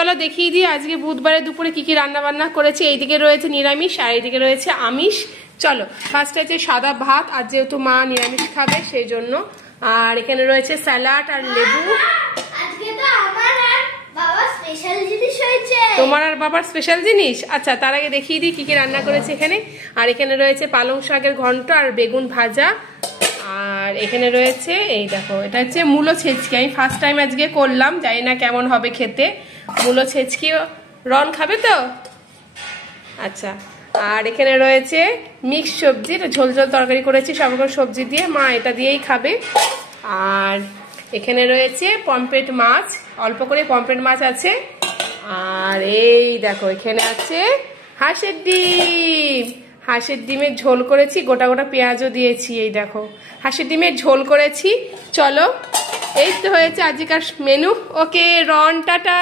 চলো দেখিয়ে দিই আজকে বুধবারে দুপুরে কি কি রান্না বান্না করেছি। এইদিকে রয়েছে নিরামিষ আর এইদিকে রয়েছে আমিষ। চলো ফার্স্ট আছে সাদা ভাত, আর যেহেতু মা নিরামিষ খাবে সেই জন্য। আর এখানে রয়েছে স্যালাড আর লেবু। তোমার আর বাবার স্পেশাল জিনিস? আচ্ছা, তার আগে দেখিয়ে দিই কি কি রান্না করেছে এখানে। আর এখানে রয়েছে পালং শাকের ঘন্ট আর বেগুন ভাজা। আর এখানে রয়েছে এই দেখো, এটা হচ্ছে মূলো ছেচকি। আমি ফার্স্ট টাইম আজকে করলাম, জানি না কেমন হবে খেতে। মূলো ছেচকি রন খাবে তো? আচ্ছা। আর এখানে রয়েছে মিক্স সবজি, এটা ঝোল ঝোল তরকারি করেছি সব রকম সবজি দিয়ে, মা এটা দিয়েই খাবে। আর এখানে রয়েছে পমফ্রেট মাছ, অল্প করে পমফ্রেট মাছ আছে। আর এই দেখো এখানে আছে হাঁসের ডিম। হাঁসের ডিমের ঝোল করেছি, গোটা গোটা পেঁয়াজও দিয়েছি। এই দেখো হাঁসের ডিমের ঝোল করেছি। চলো এই তো হয়েছে আজকের মেনু। ওকে রন, টাটা।